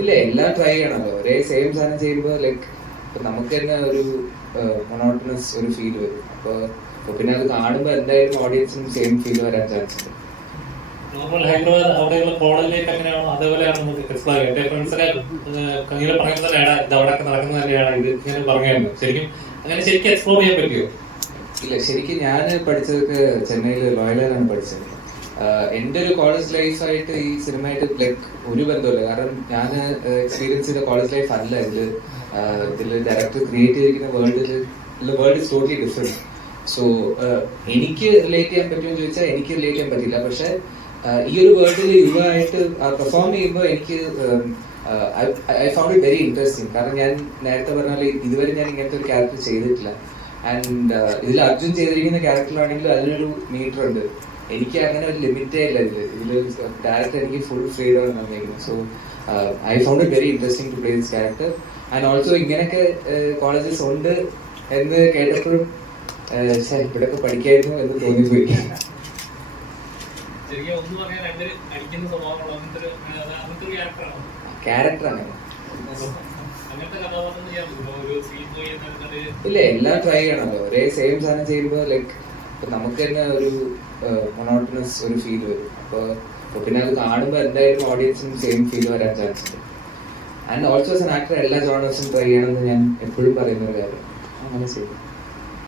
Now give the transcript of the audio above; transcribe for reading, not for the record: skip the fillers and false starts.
ഇല്ല, എല്ലാം ട്രൈ ചെയ്യണമല്ലോ. ഒരേ സെയിം സാധനം ചെയ്യുമ്പോൾ ലൈക്ക് നമുക്ക് തന്നെ ഒരു മൊണോട്ടണസ് ഒരു ഫീൽ വരും. അപ്പോൾ പിന്നെ അത് കാണുമ്പോൾ എന്തായാലും ഓഡിയൻസിനും സെയിം ഫീൽ വരാൻ ചാൻസ് ഉണ്ട്. നോർമൽ ഹൈദരാബാദ് അവിടെയുള്ള കോളേജിലേക്ക് എങ്ങനെയാണോ അതേപോലെയാണ് നമുക്ക് എക്സ്പ്ലോർ ചെയ്യാം. എന്റെ ഫ്രണ്ട്സൊക്കെ ഇങ്ങനെ പറയുന്നത് ഇത് അവിടെയൊക്കെ നടക്കുന്നത് തന്നെയാണ്, ഇത് ഇങ്ങനെ പറഞ്ഞു. ശരിക്കും അങ്ങനെ ശരിക്കും എക്സ്പ്ലോർ ചെയ്യാൻ പറ്റുമോ? ഇല്ല, ശരിക്കും ഞാൻ പഠിച്ചതൊക്കെ ചെന്നൈയിൽ ലോയലാണ് പഠിച്ചത്. എൻ്റെ ഒരു കോളേജ് ലൈഫായിട്ട് ഈ സിനിമയായിട്ട് ലൈക്ക് ഒരു ബന്ധമില്ല. കാരണം ഞാൻ എക്സ്പീരിയൻസ് ചെയ്ത കോളേജ് ലൈഫ് അല്ല ഇതിൽ ഡയറക്ടർ ക്രിയേറ്റ് ചെയ്തിരിക്കുന്ന world is totally different. So എനിക്ക് റിലേറ്റ് ചെയ്യാൻ പറ്റുമെന്ന് ചോദിച്ചാൽ എനിക്ക് റിലേറ്റ് ചെയ്യാൻ പറ്റില്ല. പക്ഷെ ഈ ഒരു വേൾഡിൽ യുവമായിട്ട് പെർഫോം ചെയ്യുമ്പോൾ എനിക്ക് I found it very interesting. കാരണം ഞാൻ നേരത്തെ പറഞ്ഞ പോലെ ഇതുവരെ ഞാൻ ഇങ്ങനത്തെ ഒരു ക്യാരക്ടർ ചെയ്തിട്ടില്ല. ആൻഡ് ഇതിൽ അർജുൻ ചെയ്തിരിക്കുന്ന ക്യാരക്ടറിലാണെങ്കിലും അതിനൊരു മീറ്റർ ഉണ്ട്. എനിക്ക് അങ്ങനെ ഒരു ലിമിറ്റേ ഇല്ല ഇതിൽ ഡയറക്ടർ എനിക്ക് ഫുൾ ഫ്രീഡം തന്നിരിക്കുന്നു. So I found it very interesting to play this character. And also ഇങ്ങനെയൊക്കെ കോളേജസ് ഉണ്ട് എന്ന് കേട്ടപ്പോഴും ഇവിടെയൊക്കെ പഠിക്കായിരുന്നു എന്ന് തോന്നിപ്പോയി. ക്യാരക്ടറാണ്. ഇല്ല, എല്ലാം ട്രൈ ചെയ്യണമല്ലോ. ഒരേ സെയിം സാധനം ചെയ്യുമ്പോൾ ലൈക്ക് നമുക്ക് തന്നെ ഒരു മൊണോട്ടണസ് ഒരു ഫീൽ വരും. അപ്പോൾ പിന്നെ അത് കാണുമ്പോൾ എന്തായാലും ഓഡിയൻസിനും സെയിം ഫീൽ വരാൻ ചാൻസ് ഉണ്ട്. And also as an actor എല്ലാ ജോണേഴ്സും ട്രൈ ചെയ്യണമെന്ന് ഞാൻ എപ്പോഴും പറയുന്ന ഒരു കാര്യം. അങ്ങനെ ചെയ്യും.